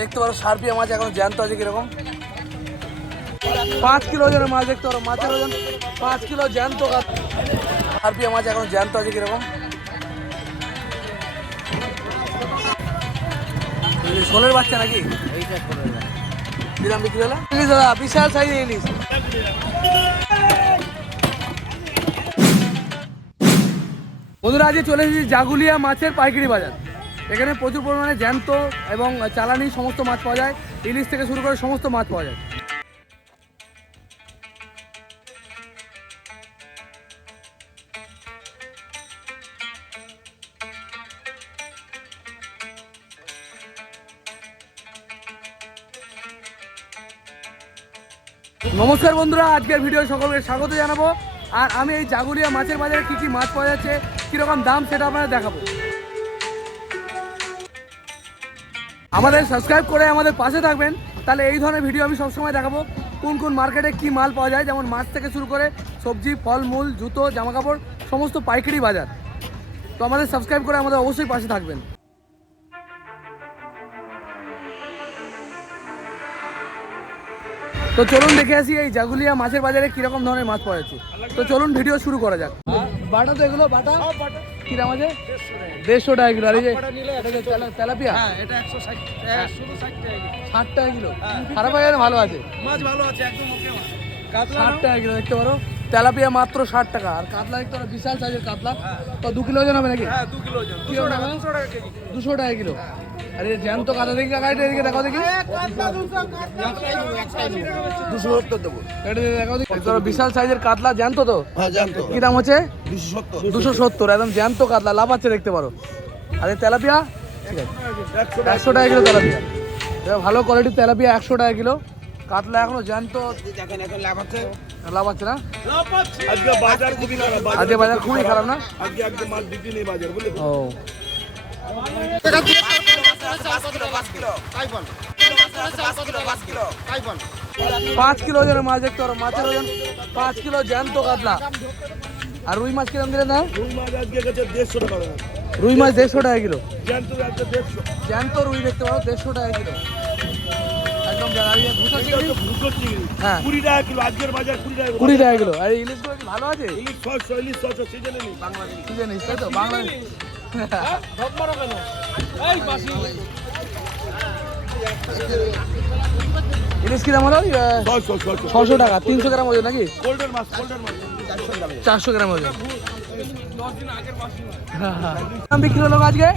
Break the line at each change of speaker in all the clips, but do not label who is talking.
দেখতে পারো সার্পিয়া মাছ এখন জ্যান্ত আছে কীরকম। পাঁচ কিলো ওজনের মাছ দেখতে পারো, মাছের ওজন পাঁচ কিলো জ্যান্ত সার্পিয়া মাছ এখন জ্যান্ত আছে কীরকম। শোলের বাচ্চা নাকি? দাদা, বিশাল সাইজ ইলিশ। বন্ধুরা, আজকে চলে এসেছি জাগুলিয়া মাছের পাইকারি বাজার। এখানে প্রচুর পরিমাণে জ্যান্ত এবং চালানি সমস্ত মাছ পাওয়া যায়। ইলিশ থেকে শুরু করে সমস্ত মাছ পাওয়া যায়। নমস্কার বন্ধুরা, আজকের ভিডিও সকলকে স্বাগত জানাব। আর আমি এই জাগুলিয়া মাছের বাজারে কি কি মাছ পাওয়া যাচ্ছে, কীরকম দাম সেটা আপনাদের দেখাবো। আমাদের সাবস্ক্রাইব করে আমাদের পাশে থাকবেন। তাহলে এই ধরনের ভিডিও আমি সবসময় দেখাবো। কোন কোন মার্কেটে কি মাল পাওয়া যায় যেমন মাছ থেকে শুরু করে সবজি ফল মূল জুতো জামা কাপড় সমস্ত পাইকারি বাজার। তো আমাদের সাবস্ক্রাইব করে আমাদের অবশ্যই পাশে থাকবেন। তো চলুন দেখে আসি এই জাগুলিয়া মাছের বাজারে কীরকম ধরনের মাছ পাওয়া যাচ্ছে। তো চলুন ভিডিও শুরু করা যাক। বাটা তো এগুলো বাটা। কি দাম আছে? দেড়শো টাকা কিলো। আর এই যে তেলাপিয়া?
হ্যাঁ ষাট হ্যাঁ, ষাট টাকা কিলো।
কিলো? খারাপ ভালো আছে।
মাছ ভালো আছে একদম ওকে কাতলা
ষাট টাকা কিলো দেখতে পারো। তেলাপিয়া মাত্র ষাট টাকা। আর কাতলা দেখতে পারো বিশাল সাইজের কাতলা। তো দু কিলো ওজন হবে নাকি?
হ্যাঁ দুশো টাকা
কিলো। আরে জ্যান্ত কাতলা দেখি এটা এদিকে দেখো দেখি।
দুশো সত্তর দেবো।
বিশাল সাইজের কাতলা জ্যান্ত তো?
হ্যাঁ
কি দাম হচ্ছে?
দুশো সত্তর।
দুশো সত্তর একদম জ্যান্ত কাতলা লাফাচ্ছে দেখতে পারো। আর তেলাপিয়া? ঠিক আছে।
একশো
টাকা কিলো তেলাপিয়া। ভালো কোয়ালিটির তেলাপিয়া একশো টাকা কিলো। কাতলা এখনও জ্যান্ত।
দেখেন এখন লাভ আছে
লাফাচ্ছে না?
আজকে বাজার খুবই খারাপ
আজকে বাজার খুবই খারাপ না?
আজকে একদম মাল বিক্রি নেই বাজার বুঝলি
ও। পাঁচ কিলো ওজনের মাছ দেখতে পারো মাছের ওজন পাঁচ কিলো জ্যান্ত কাতলা। আর রুই মাছ কিরম দিলে না
রুই মাছ আজকে গেছে দেড়শো টাকা।
রুই মাছ দেড়শো টাকা কিলো।
জ্যান্ত
রুই দেখতে পারো দেড়শো টাকা কিলো। হ্যাঁ
কুড়ি টাকা কিলো আজকের বাজার কুড়ি টাকা কিলো।
কুড়ি টাকা কিলো আর ইলিশগুলো কি ভালো আছে?
ইলিশ ছয়শো ইলিশ ছয়শো সিজনে নেই। বাংলাদেশ
কি তাই তো? বাংলাদেশ। ইলিশ হলো? ছশো টাকা তিনশো গ্রাম ওজন নাকি?
চারশো
গ্রাম ওজন। বিক্রি হলো আজকে?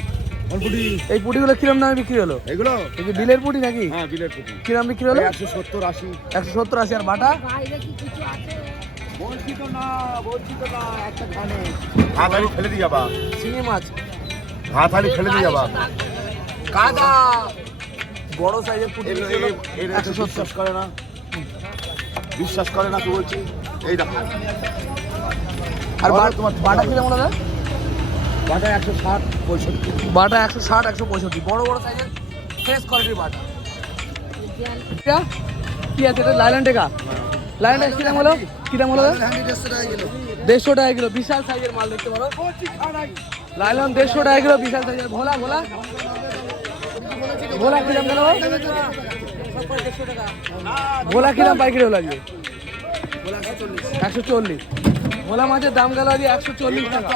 এই পুটিগুলো কিরম দামে বিক্রি হলো?
এগুলো?
বিলের পুটি নাকি?
হ্যাঁ বিলের পুটি।
কিরম বিক্রি হলো?
একশো সত্তর আশি।
একশো সত্তর আশি আর বাটা?
বলছি তো না বলছি তো না একটা খানে ভাত আলি ফেলে দিয়ে যাবা।
চিংড়ি মাছ
ভাত আলি ফেলে দিয়ে যাবা।
কাদা। বড় সাইজের পুটি একশো
বিশ্বাস করে না। বিশ্বাস করে না তো বলছি এই দেখো।
আর
বলো
বা-
তোমার-
বাটা কিরম হলো দাদা?
বাটা একশো ষাট পঁয়ষট্টি।
বাটা একশো ষাট একশো পঁয়ষট্টি। বড় বড় সাইজের ফ্রেশ কোয়ালিটির বাটা কি আছে এটা লাইল্যান্ড টেকা লাইল্যান্ড টেকা কিরম হলো? কিরম হলো? দাদা? দেড়শো টাকা কিলো, বিশাল সাইজের মাল দেখতে পারো। লাইলন দেড়শো টাকা কিলো, বিশাল সাইজের। ভোলা ভোলা। ভোলা কিরম গেল ভোলা কিরম পাইকারি হলো আজকে? একশো চল্লিশ। ভোলা মাছের দাম গেল আজকে একশো চল্লিশ টাকা।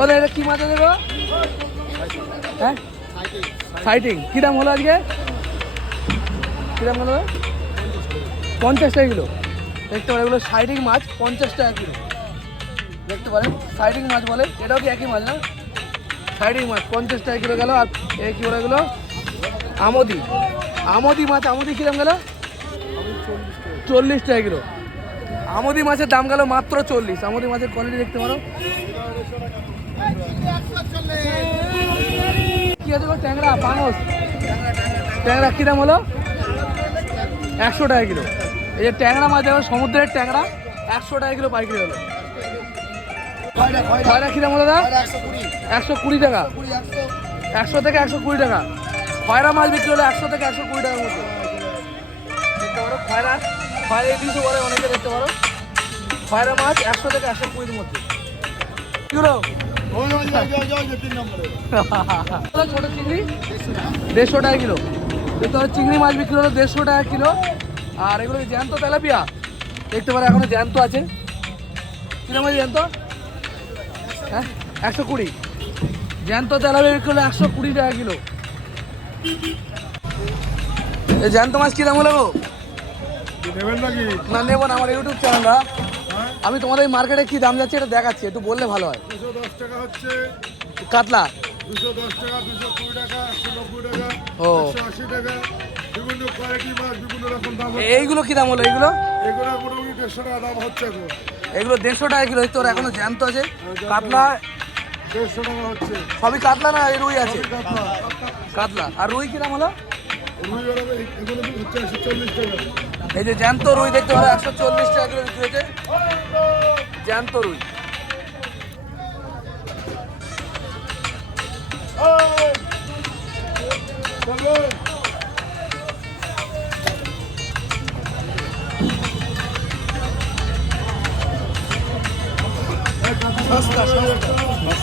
ওদের এটা কি মাছ গো? হ্যাঁ? সাইটিং কি দাম হলো আজকে? কি দাম হলো পঞ্চাশ টাকা কিলো। দেখতে পারেন, এগুলো সাইডিং মাছ, পঞ্চাশ টাকা কিলো। দেখতে পারেন, সাইডিং মাছ বলে, এটাও কি একই মাছ না? সাইডিং মাছ, পঞ্চাশ টাকা কিলো গেল, আর এ কি বলে এগুলো? আমদি। আমদি মাছ, আমদি কিরম গেল? চল্লিশ টাকা কিলো। আমদি মাছের দাম গেল মাত্র চল্লিশ। আমদি মাছের কোয়ালিটি দেখতে পারো। কি আছে ট্যাংরা, পাঙস? ট্যাংরা, কি দাম হলো? একশো টাকা কিলো। এই যে ট্যাংরা মাছ দেখো, সমুদ্রের ট্যাংরা, একশো টাকা কিলো পাইকারি হলো। খয়রা কি দাম দাদা একশো কুড়ি টাকা। একশো থেকে একশো কুড়ি টাকা। খয়রা মাছ বিক্রি হলো একশো থেকে একশো কুড়ি টাকার মধ্যে দেখতে পারো ইলিশও বলে অনেকে, দেখতে পারো। মাছ একশো থেকে একশো কুড়ির মধ্যে। ছোট চিংড়ি, দেড়শো টাকা কিলো। চিংড়ি মাছ বিক্রি হলো দেড়শো টাকা কিলো। আর এগুলো কি জ্যান্ত তেলাপিয়া? দেখতে পারে এখনও জ্যান্ত আছে। কীরকম আছে জ্যান্ত? হ্যাঁ একশো কুড়ি। জ্যান্ত তেলাপিয়া হলো একশো কুড়ি টাকা কিলো। এই জ্যান্ত মাছ কীরকম হলো গো? না নেব না আমার ইউটিউব চ্যানেলটা আমি তোমাদের মার্কেটে কি দাম যাচ্ছে এটা দেখাচ্ছি একটু বললে ভালো হয়।
টাকা হচ্ছে।
কাতলা?
দুশো দশ টাকা টাকা
ও।
টাকা। বিভিন্ন কোয়ালিটি মাছ বিভিন্ন রকম দাম
এইগুলো কি দাম হলো এইগুলো?
এগুলো মোটামুটি দেড়শো টাকা দাম হচ্ছে এখন।
এগুলো দেড়শো টাকা কিলো তোর এখনও জ্যান্ত আছে। কাতলা?
দেড়শো টাকা হচ্ছে।
সবই কাতলা না এই রুই আছে?
কাতলা।
আর রুই হলো?
একশো চল্লিশ টাকা?
এই যে জ্যান্ত রুই দেখতে পারো একশো চল্লিশ টাকা কিলো বিক্রি হয়েছে। জ্যান্ত রুই!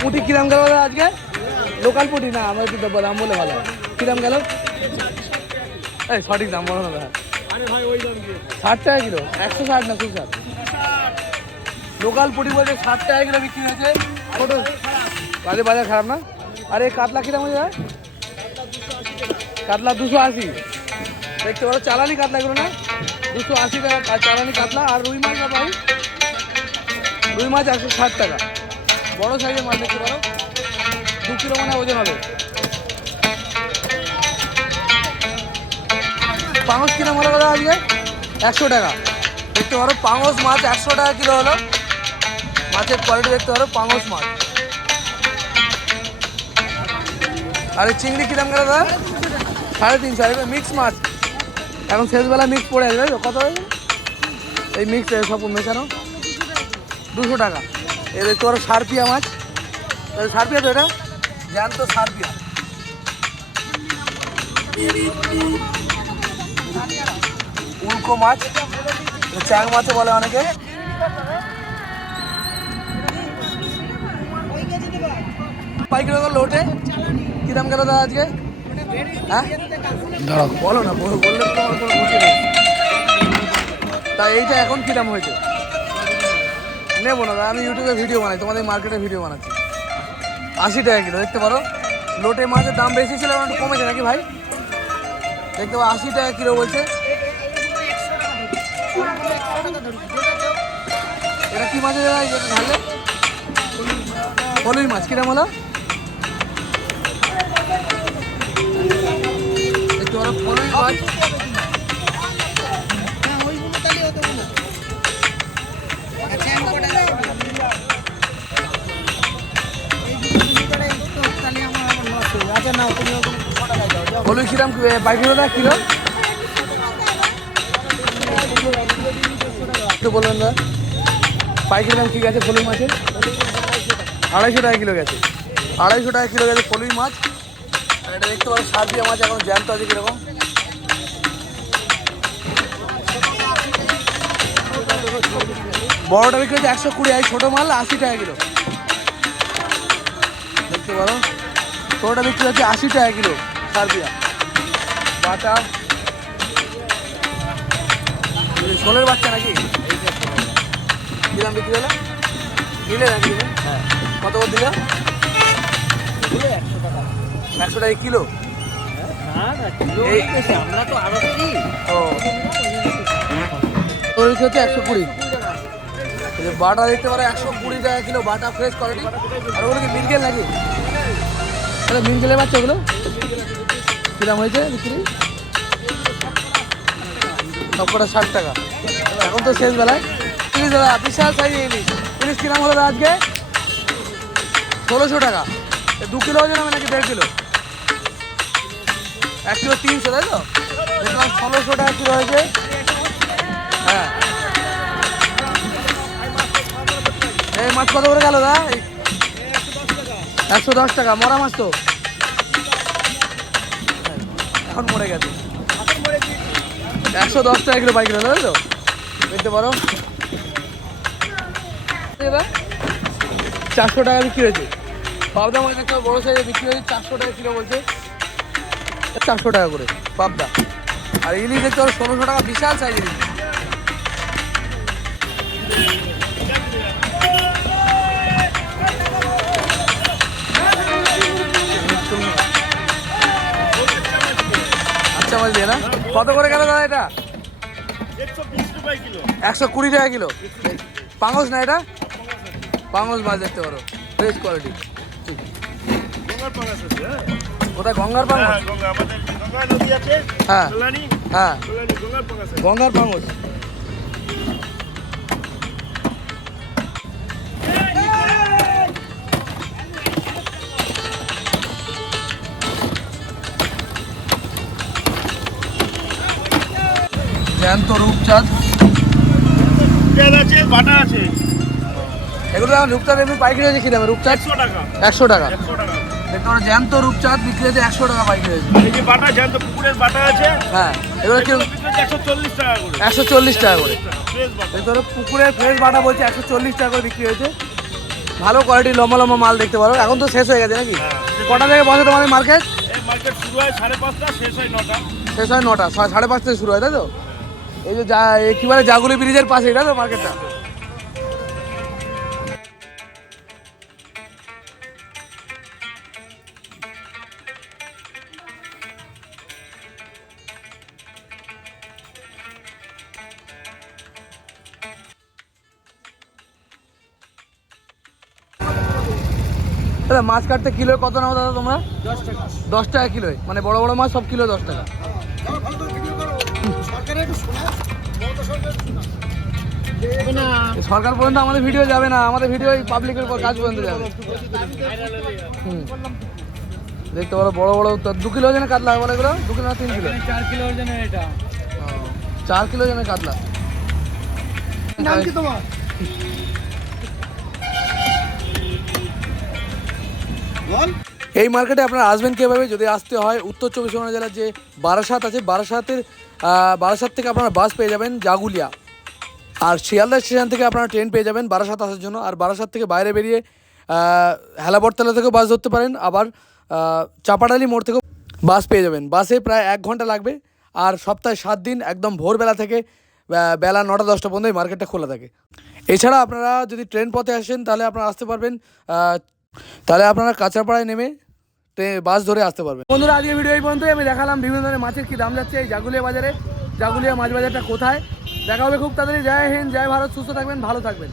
পুঁটি কিরাম গেল আজকে? লোকাল পুঁটি, না, আমরা একটু দেবো দাম বলে ভালো। কিরাম গেল? এই, সঠিক দাম বলো না ষাট টাকা কিলো, একশো ষাট না খুব ষাট? লোকাল পুটি বলতে ষাট টাকা কিলো বিক্রি হয়েছে। ছোটো। বাজার বাজার খারাপ না? আরে কাতলা কিরাম হয়ে যায় কাতলা দুশো আশি। দেখতে পারো, চালানি কাতলা এগুলো না? দুশো আশি টাকা চালানি কাতলা আর রুই মাছ ভাই। রুই মাছ একশো ষাট টাকা। বড় সাইজের মাছ দেখতে পারো। দু কিলো মানে ওজন হবে। পাঙস কিলো মনে করো আজকে, একশো টাকা। দেখতে পারো পাঙস মাছ একশো টাকা কিলো হলো। মাছের কোয়ালিটি দেখতে পারো পাঙস মাছ। আর এই চিংড়ি কিরাম গেলে দাদা? সাড়ে তিনশো, আর মিক্স মাছ। এখন শেষবেলা মিক্স পড়ে আসবে। কত এই মিক্স সব মেশানো। দুশো টাকা। এ দেখতে পারো সারপিয়া মাছ। তাহলে সারপিয়া তো এটা? জ্যান্ত সারপিয়া। উল্কো মাছ। চ্যাং মাছে বলে অনেকে। পাইকারি করে লোটে। কিরাম গেল দাদা আজকে? হ্যাঁ? বলো না বলো বললে তো কোনো তা এইটা এখন কিরাম হয়েছে? নেব না আমি ইউটিউবে ভিডিও বানাই, তোমাদের মার্কেটে ভিডিও বানাচ্ছি। আশি টাকা কিলো, দেখতে পারো? লোটে মাছের দাম বেশি ছিল একটু কমেছে নাকি ভাই? দেখতে পাবো আশি টাকা কিলো বলছে। এটা কি মাছের এটা ঢালে। ফলুই মাছ, কিরম হলো? দেখতে পারো মাছ। ফলুই কিরাম দাদা কিলো একটু বলবেন দাদা পাইকারি দাম কি গেছে ফলুই মাছের? আড়াইশো টাকা কিলো গেছে। আড়াইশো টাকা কিলো গেছে ফলুই মাছ। আর এটা দেখতে পারো সারপিয়া মাছ এখন জ্যান্ত আছে কীরকম। বড়টা বিক্রি হচ্ছে একশো কুড়ি, আর ছোটো মাল আশি টাকা কিলো। দেখতে পারো। ছোটোটা বিক্রি হচ্ছে আশি টাকা কিলো সারপিয়া বাটা। ষোলের বাচ্চা নাকি? কিরাম বিক্রি হলো? দিলে নাকি তুমি? কত করে দিলে? একশো টাকা। কিলো? এই-
আমরা তো আরও
ও। বিক্রি হচ্ছে একশো কুড়ি। যে বাটা দেখতে পারো একশো কুড়ি টাকা কিলো বাটা ফ্রেশ কোয়ালিটি আর ওগুলো কি মিরগেল নাকি? তাহলে মিরগেলের বাচ্চা ওগুলো কিরাম হয়েছে বিক্রি? সব কটা ষাট টাকা। এখন তো শেষ বেলায়। ইলিশ দাদা বিশাল সাইজ ইলিশ ইলিশ কিরাম হলো আজকে? ষোলোশো টাকা। দু কিলো ওজন হবে নাকি দেড় কিলো? এক কিলো তিনশো, তাই তো? দেখলাম ষোলোশো টাকা কিলো হয়েছে। হ্যাঁ। এই মাছ কত করে গেল দা একশো দশ টাকা, মরা মাছ তো। এখন মরে গেছে। একশো দশ টাকা কিলো পাইকিলো, তাই তো? দেখতে পারো। চারশো টাকা বিক্রি হয়েছে। পাবদা মাছ একটা বড় সাইজে বিক্রি হয়েছে, চারশো টাকা কিলো বলছে। চারশো টাকা করে, পাবদা। আর ইলিশ দেখতে পারো, ষোলোশো টাকা, বিশাল সাইজ ইলিশ। মাছ দিয়ে না? কত করে গেল দাদা এটা? একশো কুড়ি টাকা কিলো। পাঙস না এটা? পাঙস মাছ দেখতে পারো। ফ্রেশ কোয়ালিটি কোথায়? গঙ্গার পাঙস হ্যাঁ হ্যাঁ। গঙ্গার পাঙস জ্যান্ত রূপচাঁদ।
আছে বাটা আছে।
এগুলো রূপচাঁদ এমনি পাইকারি হয়েছে কি দামে রূপচাঁদ?
একশো টাকা।
একশো টাকা। দেখতে পারো জ্যান্ত রূপচাঁদ বিক্রি হয়েছে একশো টাকা পাইকারি হয়েছে।
এই যে বাটা জ্যান্ত পুকুরের বাটা আছে।
হ্যাঁ এগুলো কি
একশো চল্লিশ টাকা করে।
একশো চল্লিশ টাকা করে।
ফ্রেশ
দেখতে পারো পুকুরের ফ্রেশ বাটা বলছে একশো চল্লিশ টাকা করে বিক্রি হয়েছে। ভালো কোয়ালিটির লম্বা লম্বা মাল দেখতে পারো। এখন তো শেষ হয়ে গেছে নাকি?
হ্যাঁ।
কটা থেকে বসে তোমাদের মার্কেট
মার্কেট শুরু হয় সাড়ে পাঁচটা শেষ হয় নটা।
শেষ হয় নটা সাড়ে পাঁচ থেকে শুরু হয় তাই তো? এই যে যা কি বলে জাগুলি ব্রিজের পাশে তাই তো মার্কেটটা মাছ কাটতে কিলো কত নাও দাদা তোমরা?
দশ টাকা।
দশ টাকা কিলোয়? মানে বড় বড় মাছ সব কিলো দশ টাকা। সরকার পর্যন্ত আমাদের ভিডিও যাবে না আমাদের ভিডিও পাবলিকের উপর কাজ পর্যন্ত যাবে। হুম। দেখতে পারো বড় বড় দু কিলো ওজনে কাতলা বলে এগুলো? দু কিলো না তিন কিলো?
চার কিলো এটা।
চার কিলো ওজনে কাতলা।
নাম কি তোমার? বল।
এই মার্কেটে আপনারা আসবেন কীভাবে? যদি আসতে হয় উত্তর চব্বিশ পরগনা জেলার যে বারাসাত আছে বারাসাতের বারাসাত থেকে আপনারা বাস পেয়ে যাবেন জাগুলিয়া। আর শিয়ালদা স্টেশন থেকে আপনারা ট্রেন পেয়ে যাবেন বারাসাত আসার জন্য। আর বারাসাত থেকে বাইরে বেরিয়ে হেলাবরতলা থেকেও বাস ধরতে পারেন। আবার চাপাডালি মোড় থেকেও বাস পেয়ে যাবেন। বাসে প্রায় এক ঘণ্টা লাগবে। আর সপ্তাহে সাত দিন একদম ভোরবেলা থেকে বেলা নটা দশটা পর্যন্ত মার্কেটটা খোলা থাকে। এছাড়া আপনারা যদি ট্রেন পথে আসেন, তাহলে আপনারা আসতে পারবেন তাহলে আপনারা কাঁচাপাড়ায় নেমে বাস ধরে আসতে পারবেন বন্ধুরা আজকে ভিডিও এই পর্যন্তই। আমি দেখালাম বিভিন্ন ধরনের মাছের কি দাম যাচ্ছে এই জাগুলিয়া বাজারে। জাগুলিয়া মাছ বাজারটা কোথায়? দেখা হবে খুব তাড়াতাড়ি। জয় হিন্দ, জয় ভারত। সুস্থ থাকবেন, ভালো থাকবেন।